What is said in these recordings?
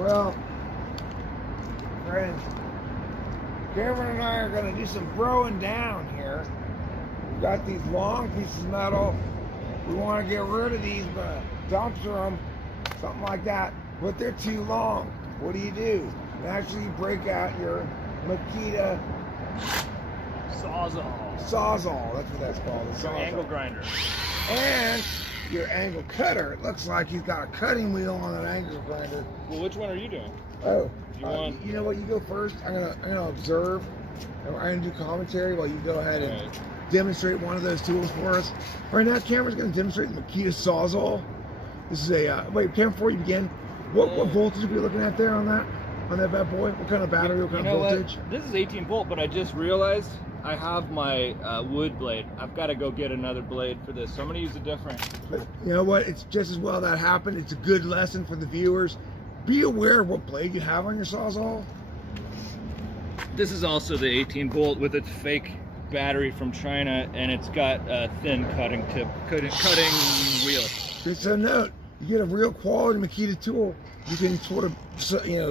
Well, friends, Cameron and I are going to do some throwing down here. We've got these long pieces of metal. We want to get rid of these, but dumpster them, something like that. But they're too long. What do? You actually break out your Makita Sawzall. That's what that's called. Your angle grinder. And your angle cutter. It looks like he's got a cutting wheel on an angle grinder. Well, which one are you doing? Oh, you know what? You go first. I'm gonna observe. I'm gonna do commentary while you go ahead and demonstrate one of those tools for us. Right now, Cameron's gonna demonstrate the Makita Sawzall. This is a wait, Cam. Before you begin, what voltage are we looking at there on that bad boy? What kind of battery? What kind of voltage? What? This is 18 volt, but I just realized I have my wood blade. I've got to go get another blade for this, so I'm gonna use a different. But you know what? It's just as well that happened. It's a good lesson for the viewers. Be aware of what blade you have on your Sawzall. This is also the 18 volt with its fake battery from China, and it's got a thin cutting wheel. Just a note: you get a real quality Makita tool, you can sort of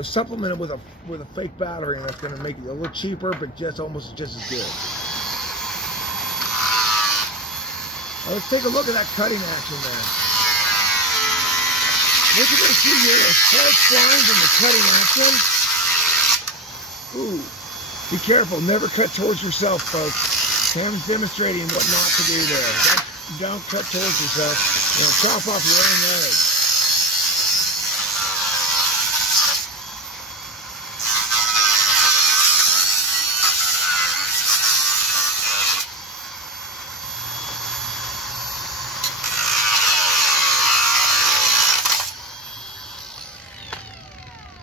supplement it with a fake battery, and that's going to make it a little cheaper, but almost just as good. Now let's take a look at that cutting action there. What you're going to see here is false lines in the cutting action. Ooh, be careful, never cut towards yourself, folks. Cam's demonstrating what not to do there. Don't cut towards yourself. Chop off your own leg.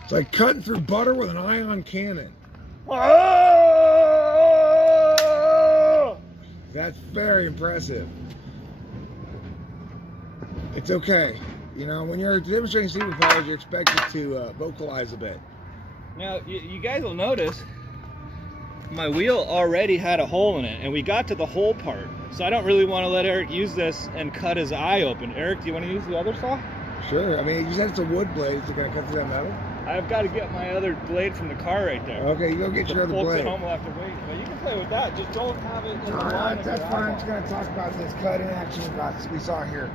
It's like cutting through butter with an ion cannon. That's very impressive. It's okay. When you're demonstrating secret powers, you're expected to vocalize a bit. Now, you guys will notice my wheel already had a hole in it, and we got to the hole part. So I don't really want to let Eric use this and cut his eye open. Eric, do you want to use the other saw? Sure. I mean, you said it's a wood blade. Is it going to cut through that metal? I've got to get my other blade from the car right there. Okay, you go get your other blade. Folks at home will have to wait. But you can play with that. Just don't have it in the line. That's fine. I'm just going to talk about this cutting action we saw here.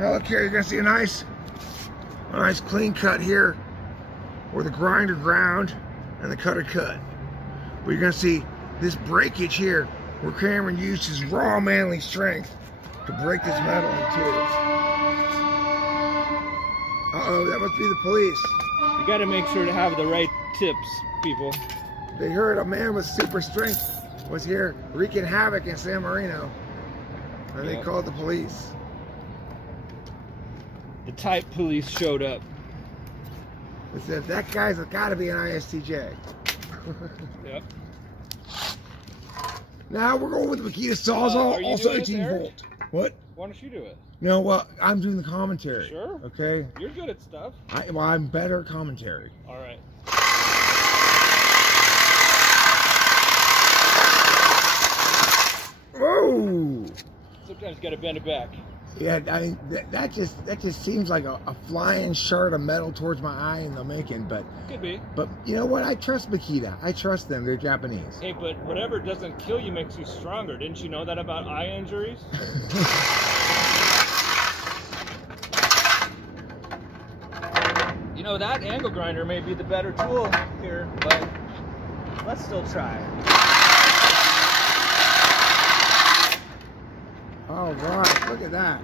Now look here, you're going to see a nice clean cut here where the grinder ground and the cutter cut. But you're going to see this breakage here where Cameron used his raw manly strength to break this metal in two. Uh-oh, that must be the police. You got to make sure to have the right tips, people. They heard a man with super strength was here wreaking havoc in San Marino, and they called the police. The type police showed up. They said, that guy's got to be an ISTJ. Yep. Now we're going with the Makita Sawzall, also 18 volt. What? Why don't you do it? No, well, I'm doing the commentary. Sure. Okay. You're good at stuff. I'm better at commentary. All right. Whoa! Sometimes you got to bend it back. Yeah, I mean that just seems like a flying shard of metal towards my eye in the making, but could be. But you know what? I trust Makita. I trust them. They're Japanese. Hey, but whatever doesn't kill you makes you stronger. Didn't you know that about eye injuries? That angle grinder may be the better tool here, but let's still try. All right, look at that.